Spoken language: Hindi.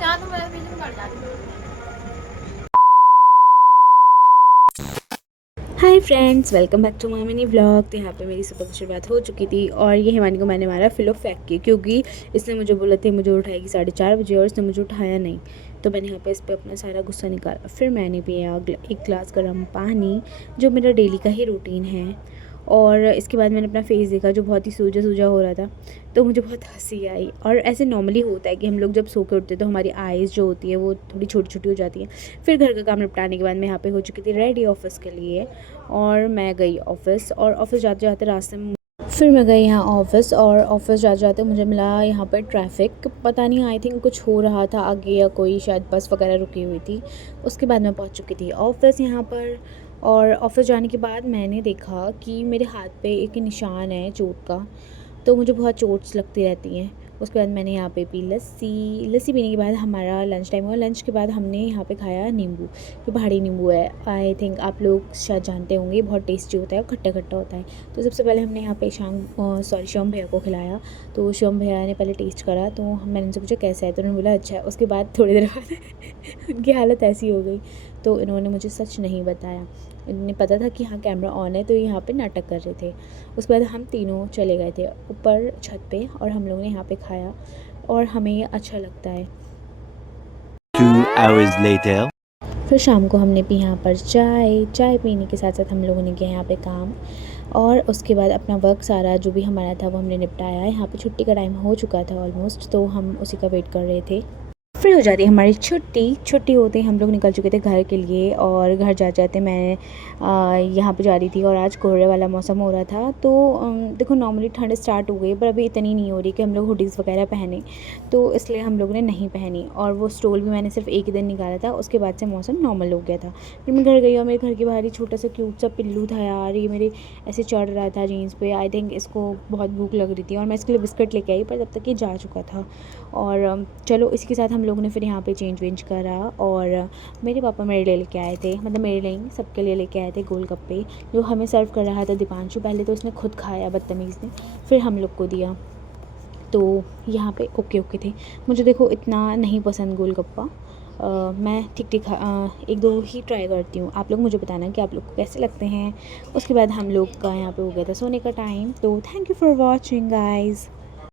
यहाँ तो मैं बिल्कुल पड़ जाती हूँ। Hi friends, welcome back to my mini vlog. तो यहाँ पे मेरी सुबह की शुरुआत हो चुकी थी और ये हिमानी को मैंने मारा फिलो फेंक के, क्योंकि इसने मुझे बोला था मुझे उठाएगी 4:30 बजे और इसने मुझे उठाया नहीं। तो मैंने यहाँ पे इस पर अपना सारा गुस्सा निकाला। फिर मैंने पिया एक गिलास गर्म पानी, जो मेरा डेली का ही रूटीन है। और इसके बाद मैंने अपना फेस देखा, जो बहुत ही सूजा सूजा हो रहा था। तो मुझे बहुत हंसी आई। और ऐसे नॉर्मली होता है कि हम लोग जब सो के उठते हैं तो हमारी आइज़ जो होती है वो थोड़ी छोटी छोटी हो जाती है। फिर घर का काम निपटाने के बाद मैं यहाँ पे हो चुकी थी रेडी ऑफिस के लिए, और मैं गई ऑफ़िस। और ऑफ़िस जाते जाते रास्ते में फिर मैं गई यहाँ ऑफ़िस, और ऑफ़िस जाते जाते मुझे मिला यहाँ पर ट्रैफ़िक। पता नहीं, आई थिंक कुछ हो रहा था आगे, या कोई शायद बस वगैरह रुकी हुई थी। उसके बाद मैं पहुँच चुकी थी ऑफ़िस यहाँ पर। और ऑफ़िस जाने के बाद मैंने देखा कि मेरे हाथ पे एक निशान है चोट का। तो मुझे बहुत चोट्स लगती रहती हैं। उसके बाद मैंने यहाँ पे पी लस्सी पीने के बाद हमारा लंच टाइम हुआ। लंच के बाद हमने यहाँ पे खाया नींबू, जो पहाड़ी नींबू है। आई थिंक आप लोग शायद जानते होंगे, बहुत टेस्टी होता है, खट्टा खट्टा होता है। तो सबसे पहले हमने यहाँ पे शिवम भैया को खिलाया। तो शिवम भैया ने पहले टेस्ट करा, तो मैंने उनसे पूछा कैसा है, तो उन्होंने बोला अच्छा है। उसके बाद थोड़ी देर बाद उनकी हालत ऐसी हो गई, तो इन्होंने मुझे सच नहीं बताया। इन्हें पता था कि हाँ कैमरा ऑन है, तो ये यहाँ पे नाटक कर रहे थे। उसके बाद हम तीनों चले गए थे ऊपर छत पे, और हम लोगों ने यहाँ पे खाया, और हमें ये अच्छा लगता है। 2 hours later. फिर शाम को हमने पी यहाँ पर चाय पीने के साथ साथ हम लोगों ने किया यहाँ पे काम। और उसके बाद अपना वर्क सारा जो भी हमारा था वो हमने निपटाया। यहाँ पे छुट्टी का टाइम हो चुका था ऑलमोस्ट, तो हम उसी का वेट कर रहे थे। फिर हो जाती है हमारी छुट्टी होते ही हम लोग निकल चुके थे घर के लिए। और घर जाते मैं यहाँ पे जा रही थी, और आज कोहरे वाला मौसम हो रहा था। तो देखो नॉर्मली ठंड स्टार्ट हो गई, पर अभी इतनी नहीं हो रही कि हम लोग हुडीज़ वगैरह पहने। तो इसलिए हम लोग ने नहीं पहनी, और वो स्टोल भी मैंने सिर्फ एक ही दिन निकाला था। उसके बाद से मौसम नॉर्मल हो गया था। फिर मैं घर गई, और मेरे घर के बाहर ही छोटा सा क्यूट सा पिल्लू था यार। ये मेरे ऐसे चढ़ रहा था जीन्स पे। आई थिंक इसको बहुत भूख लग रही थी, और मैं इसके लिए बिस्किट लेके आई, पर तब तक ये जा चुका था। और चलो इसके साथ हम लोगों ने फिर यहाँ पे चेंज वेंज करा। और मेरे पापा मेरे लिए लेके आए थे, मतलब मेरे लिए नहीं, सबके लिए लेके आए थे गोलगप्पे, जो हमें सर्व कर रहा था दीपांशु। पहले तो उसने खुद खाया बदतमीज़ ने, फिर हम लोग को दिया। तो यहाँ पे ओके थे। मुझे देखो इतना नहीं पसंद गोलगप्पा। मैं ठीक एक दो ही ट्राई करती हूँ। आप लोग मुझे बताना कि आप लोग को कैसे लगते हैं। उसके बाद हम लोग का यहाँ पे हो गया था सोने का टाइम। तो thank you for watching guys.